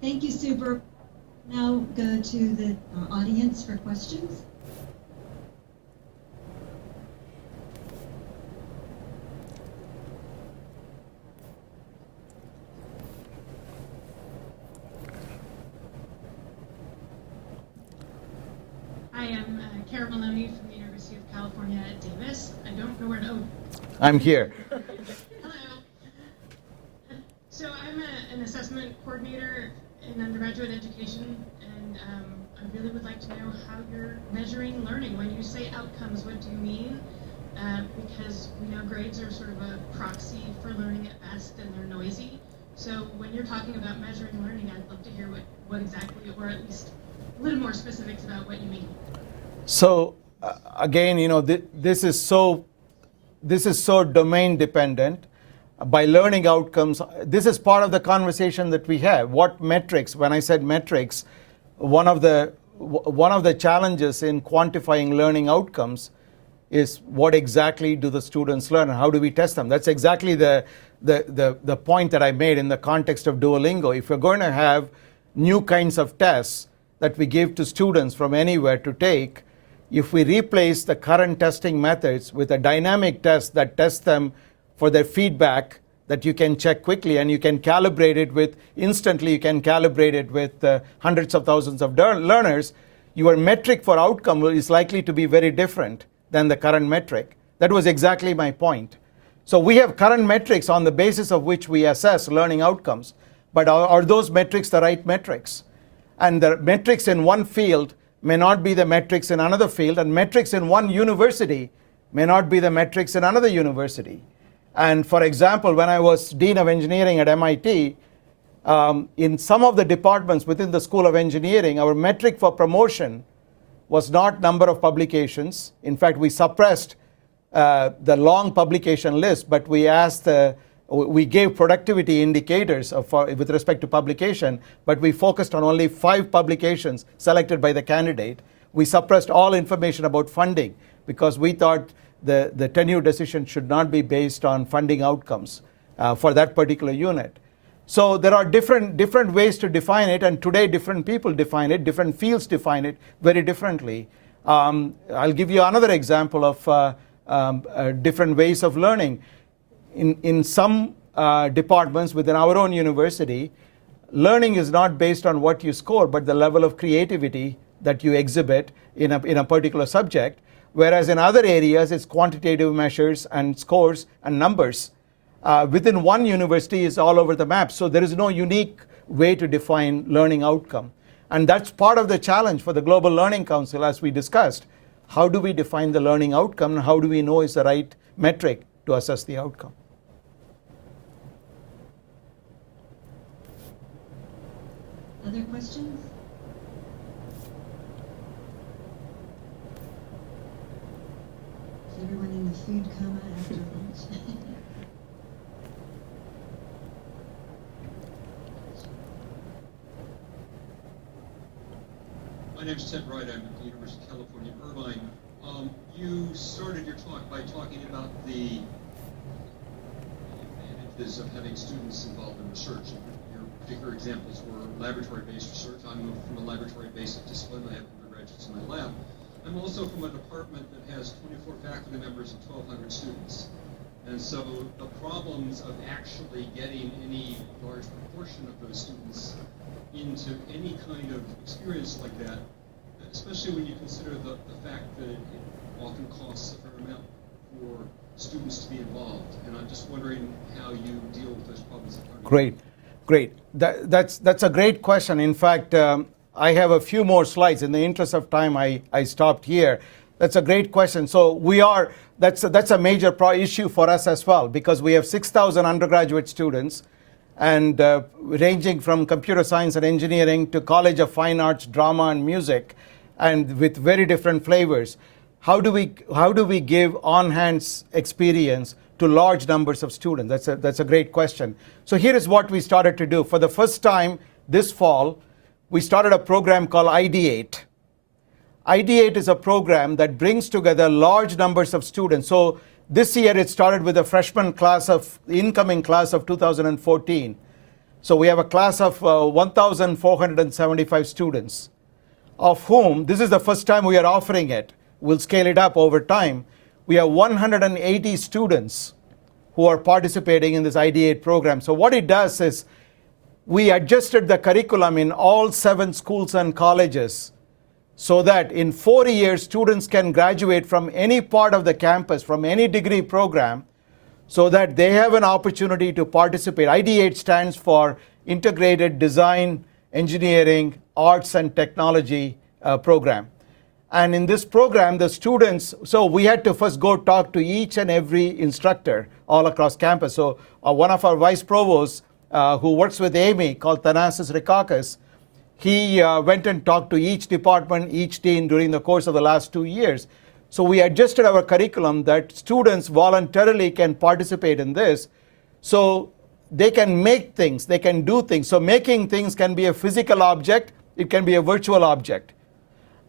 Thank you, Subra. Now go to the audience for questions. Hi, I'm Kara Maloney from the University of California at Davis. I don't know where to. I'm here. Hello. So I'm an assessment coordinator in undergraduate education, and I really would like to know how you're measuring learning. When you say outcomes, what do you mean? because we know grades are sort of a proxy for learning at best, and they're noisy. So when you're talking about measuring learning, I'd love to hear what exactly, or at least a little more specifics about what you mean. So again, this is so domain dependent. By learning outcomes, this is part of the conversation that we have. What metrics? When I said metrics, one of the challenges in quantifying learning outcomes is what exactly do the students learn and how do we test them? That's exactly the point that I made in the context of Duolingo. If we're going to have new kinds of tests that we give to students from anywhere to take, if we replace the current testing methods with a dynamic test that tests them for their feedback that you can check quickly and you can calibrate it with instantly, you can calibrate it with hundreds of thousands of learners, your metric for outcome is likely to be very different than the current metric. That was exactly my point. So we have current metrics on the basis of which we assess learning outcomes, but are those metrics the right metrics? And the metrics in one field may not be the metrics in another field, and metrics in one university may not be the metrics in another university. And for example, when I was Dean of Engineering at MIT, in some of the departments within the School of Engineering, our metric for promotion was not number of publications. In fact, we suppressed the long publication list, but we gave productivity indicators with respect to publication, but we focused on only 5 publications selected by the candidate. We suppressed all information about funding because we thought the tenure decision should not be based on funding outcomes for that particular unit. So there are different ways to define it, and today different people define it, different fields define it very differently. I'll give you another example of different ways of learning. In some departments within our own university, learning is not based on what you score, but the level of creativity that you exhibit in a particular subject. Whereas in other areas, it's quantitative measures and scores and numbers. Within one university is all over the map. So there is no unique way to define learning outcome. And that's part of the challenge for the Global Learning Council, as we discussed. How do we define the learning outcome, and how do we know is the right metric to assess the outcome? Other questions? Is everyone in the food coma after lunch? My name is Ted Wright. I'm at the University of California, Irvine. You started your talk by talking about the advantages of having students involved in research. Your particular examples were laboratory-based research. I'm from a laboratory-based discipline. I have undergraduates in my lab. I'm also from a department that has 24 faculty members and 1,200 students. And so the problems of actually getting any large proportion of those students into any kind of experience like that, especially when you consider the fact that it often costs a fair amount for students to be involved. And I'm just wondering how you deal with those problems. Great. That's a great question. In fact, I have a few more slides. In the interest of time, I stopped here. That's a great question. So that's a major issue for us as well, because we have 6,000 undergraduate students, and ranging from computer science and engineering to College of Fine Arts, drama and music, and with very different flavors. How do we give on-hand experience to large numbers of students? That's a great question. So here is what we started to do. For the first time this fall, we started a program called Ideate. Ideate is a program that brings together large numbers of students. So this year it started with a freshman class of the incoming class of 2014. So we have a class of 1,475 students, of whom this is the first time we are offering it. We'll scale it up over time. We have 180 students who are participating in this Ideate program. So what it does is we adjusted the curriculum in all 7 schools and colleges so that in 4 years, students can graduate from any part of the campus, from any degree program, so that they have an opportunity to participate. Ideate stands for Integrated Design, Engineering, Arts and Technology program. And in this program, the students, so we had to first go talk to each and every instructor all across campus. So one of our vice provosts who works with Amy, called Thanasis Rikakis, he went and talked to each department, each dean during the course of the last 2 years. So we adjusted our curriculum that students voluntarily can participate in this. So they can make things, they can do things. So making things can be a physical object, it can be a virtual object.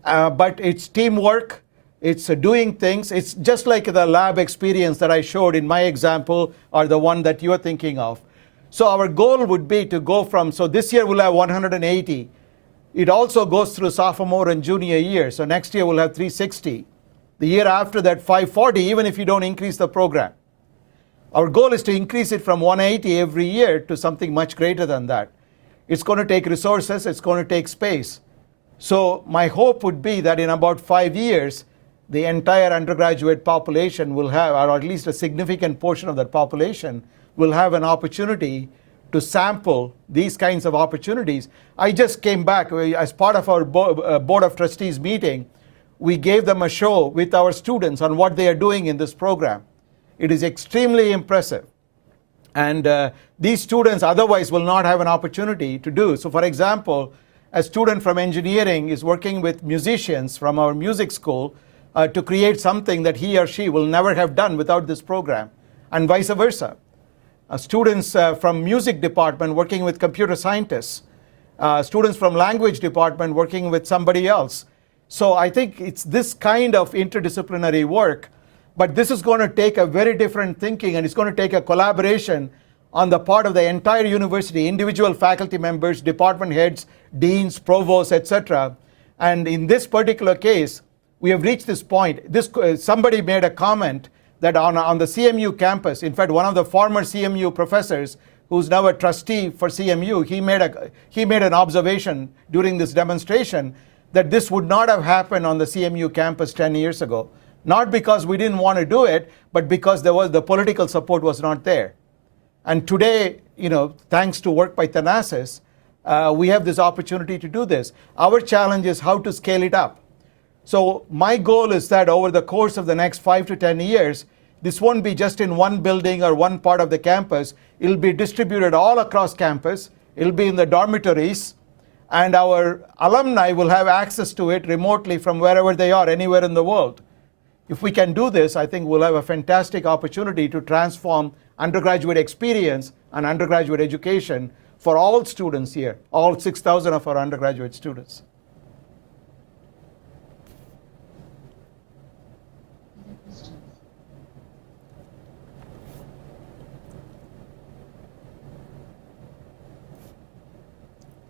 But it's teamwork, it's doing things. It's just like the lab experience that I showed in my example or the one that you're thinking of. So our goal would be to go from, so this year we'll have 180. It also goes through sophomore and junior year. So next year we'll have 360. The year after that, 540, even if you don't increase the program. Our goal is to increase it from 180 every year to something much greater than that. It's going to take resources, it's going to take space. So my hope would be that in about 5 years, the entire undergraduate population will have, or at least a significant portion of that population, will have an opportunity to sample these kinds of opportunities. I just came back as part of our Board of Trustees meeting. We gave them a show with our students on what they are doing in this program. It is extremely impressive. And these students otherwise will not have an opportunity to do. So for example, a student from engineering is working with musicians from our music school to create something that he or she will never have done without this program, and vice versa. Students from music department working with computer scientists, students from language department working with somebody else. So I think it's this kind of interdisciplinary work, but this is going to take a very different thinking, and it's going to take a collaboration on the part of the entire university, individual faculty members, department heads, deans, provosts, etc. And in this particular case, we have reached this point. Somebody made a comment that on the CMU campus, in fact, one of the former CMU professors, who's now a trustee for CMU, he made an observation during this demonstration that this would not have happened on the CMU campus 10 years ago. Not because we didn't want to do it, but because the political support was not there. And today, thanks to work by Thanasis, we have this opportunity to do this. Our challenge is how to scale it up. So my goal is that over the course of the next 5 to 10 years, this won't be just in one building or one part of the campus. It'll be distributed all across campus. It'll be in the dormitories. And our alumni will have access to it remotely from wherever they are, anywhere in the world. If we can do this, I think we'll have a fantastic opportunity to transform undergraduate experience and undergraduate education for all students here, all 6,000 of our undergraduate students. Other questions?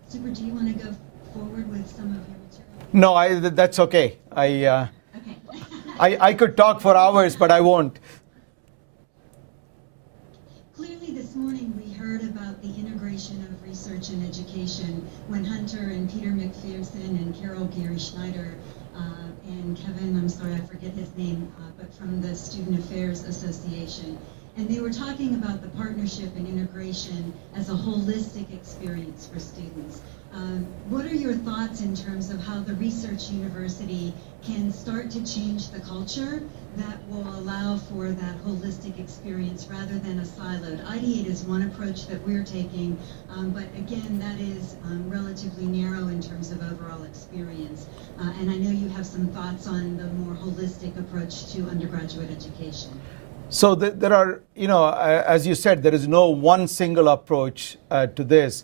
Subra, do you want to go forward with some of your material? No, that's okay. Okay. I could talk for hours, but I won't. Clearly this morning we heard about the integration of research and education when Hunter and Peter McPherson and Carol Gary Schneider and Kevin, I'm sorry, I forget his name, but from the Student Affairs Association. And they were talking about the partnership and integration as a holistic experience for students. What are your thoughts in terms of how the research university can start to change the culture that will allow for that holistic experience rather than a siloed? Ideate is one approach that we're taking, but again, that is relatively narrow in terms of overall experience. And I know you have some thoughts on the more holistic approach to undergraduate education. So there are, as you said, there is no one single approach to this.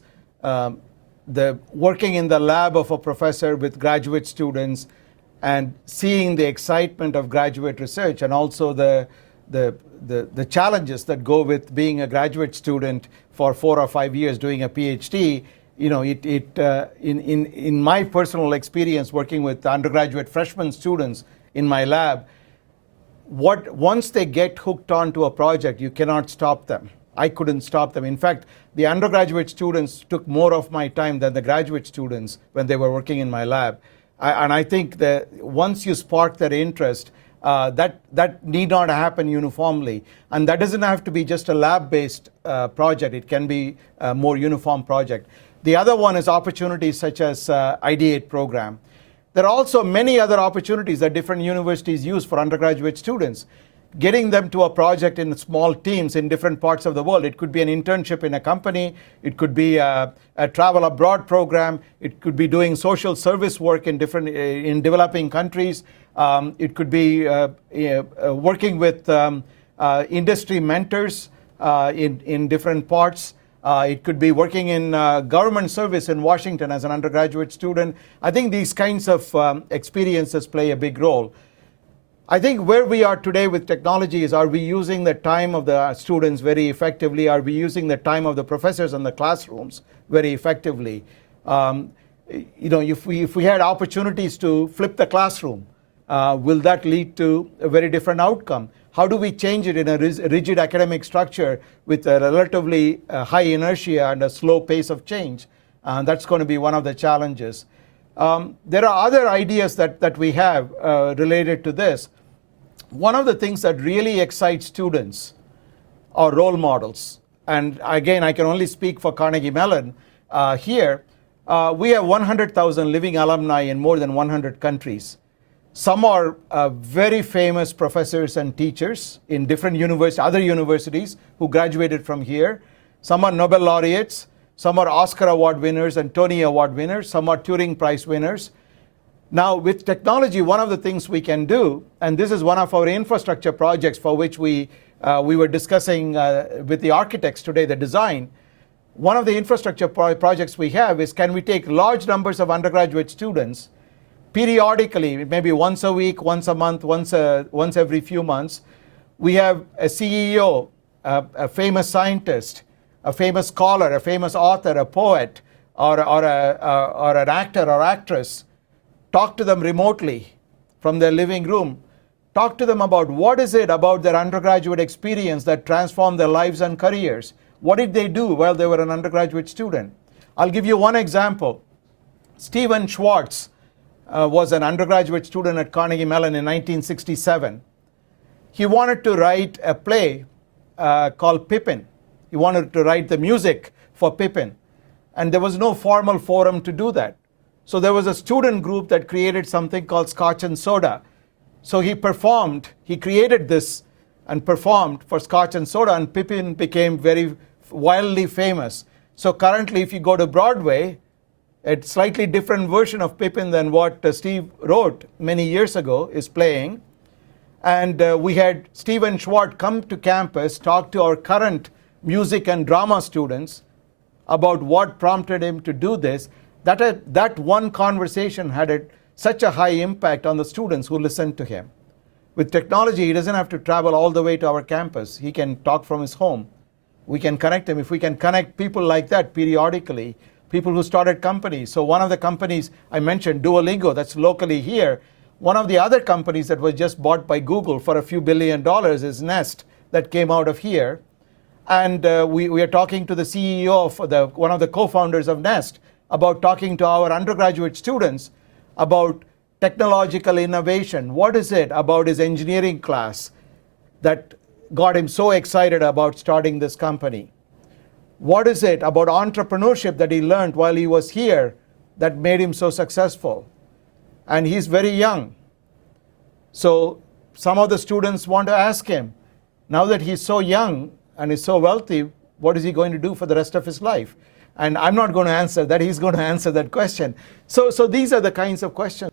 The working in the lab of a professor with graduate students and seeing the excitement of graduate research, and also the challenges that go with being a graduate student for 4 or 5 years doing a PhD, in my personal experience working with undergraduate freshman students in my lab, once they get hooked onto a project, you cannot stop them. I couldn't stop them. In fact, the undergraduate students took more of my time than the graduate students when they were working in my lab. And I think that once you spark their interest, that need not happen uniformly. And that doesn't have to be just a lab-based project. It can be a more uniform project. The other one is opportunities such as Ideate program. There are also many other opportunities that different universities use for undergraduate students. Getting them to a project in small teams in different parts of the world. It could be an internship in a company. It could be a travel abroad program. It could be doing social service work in in developing countries. It could be working with industry mentors in different parts. It could be working in government service in Washington as an undergraduate student. I think these kinds of experiences play a big role. I think where we are today with technology is, are we using the time of the students very effectively? Are we using the time of the professors in the classrooms very effectively? If we had opportunities to flip the classroom, will that lead to a very different outcome? How do we change it in a rigid academic structure with a relatively high inertia and a slow pace of change? That's going to be one of the challenges. There are other ideas that we have related to this. One of the things that really excites students are role models. And again, I can only speak for Carnegie Mellon here. We have 100,000 living alumni in more than 100 countries. Some are very famous professors and teachers in different other universities who graduated from here. Some are Nobel laureates. Some are Oscar Award winners and Tony Award winners. Some are Turing Prize winners. Now, with technology, one of the things we can do, and this is one of our infrastructure projects for which we were discussing with the architects today, the design. One of the infrastructure projects we have is, can we take large numbers of undergraduate students periodically, maybe once a week, once a month, once every few months. We have a CEO, a famous scientist, a famous scholar, a famous author, a poet, or an actor or actress. Talk to them remotely from their living room. Talk to them about what is it about their undergraduate experience that transformed their lives and careers. What did they do while they were an undergraduate student? I'll give you one example. Stephen Schwartz was an undergraduate student at Carnegie Mellon in 1967. He wanted to write a play called Pippin. He wanted to write the music for Pippin. And there was no formal forum to do that. So there was a student group that created something called Scotch and Soda. So he created this and performed for Scotch and Soda, and Pippin became very wildly famous. So currently, if you go to Broadway, a slightly different version of Pippin than what Steve wrote many years ago is playing. And we had Stephen Schwartz come to campus, talk to our current music and drama students about what prompted him to do this. That one conversation had such a high impact on the students who listened to him. With technology, he doesn't have to travel all the way to our campus. He can talk from his home. We can connect him. If we can connect people like that periodically, people who started companies. So one of the companies I mentioned, Duolingo, that's locally here. One of the other companies that was just bought by Google for a few $1 billion is Nest, that came out of here. And we are talking to the CEO of one of the co-founders of Nest about talking to our undergraduate students about technological innovation. What is it about his engineering class that got him so excited about starting this company? What is it about entrepreneurship that he learned while he was here that made him so successful? And he's very young. So some of the students want to ask him, now that he's so young and is so wealthy, what is he going to do for the rest of his life? And I'm not going to answer that. He's going to answer that question. So these are the kinds of questions.